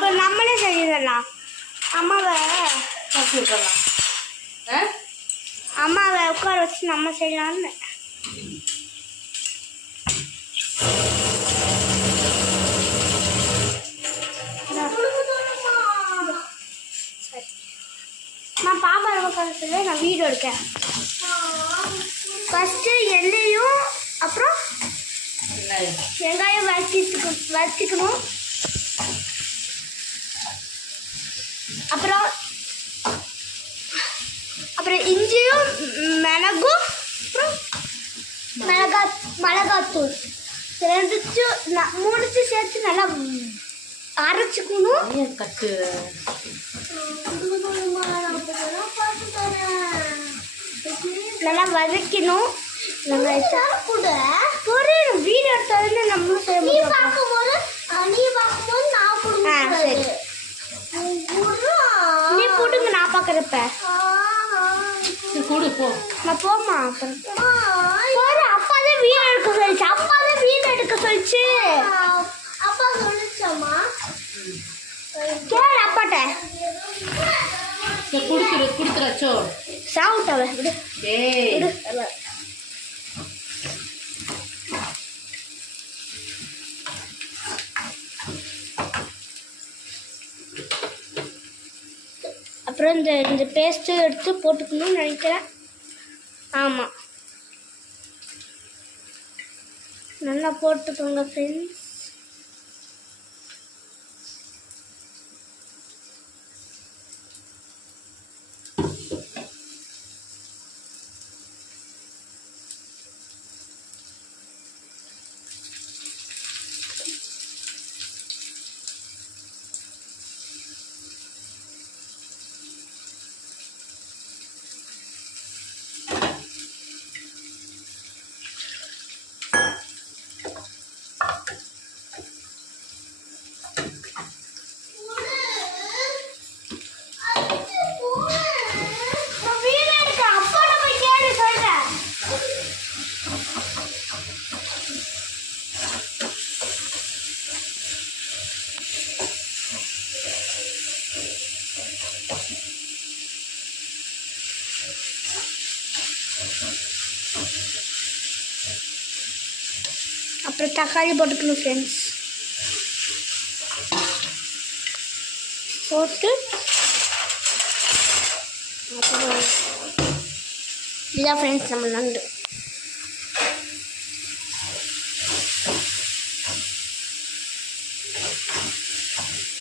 அப்போ நம்மளே செஞ்சிடலாம். அம்மாவை அம்மாவை உட்கார வச்சு நம்ம செய்யலான்னு. நான் பாப்பா உட்கார நான் வீடியோ எடுக்கேன். ஃபஸ்ட்டு எண்ணெயும் அப்புறம் வெங்காயம் வறுத்துக்கணும். அப்புறம் இஞ்சியும் மிளகும் அப்புறம் மிளகாத்தூள் மூணுச்சு சேர்த்து நல்லா அரைச்சிக்கணும். நல்லா வதக்கணும். வீடியோ எடுத்தாலும் நம்மளும் செய்ய முடியும். சரி நீ போட்டுங்க, நான் பார்க்குறப்ப நான் போமா. அப்புறம் அப்பா தான் வீடு எடுக்க சொல்லிச்சு. அப்பா சொல்லிச்சம்மா கேளு அப்பாட்ட. குடுக்குறச்சோ சாவுட்டாவ விடு. அப்புறம் இந்த பேஸ்ட்டு எடுத்து போட்டுக்கணும்னு நினைக்கிறேன். ஆமாம், நல்லா போட்டுக்கோங்க ஃப்ரெண்ட்ஸ். அப்புறம் தக்காளி போட்டுக்கணும் ஃப்ரெண்ட்ஸ். போட்டு அப்புறம் இதான் ஃப்ரெண்ட்ஸ் நம்ம நண்டு.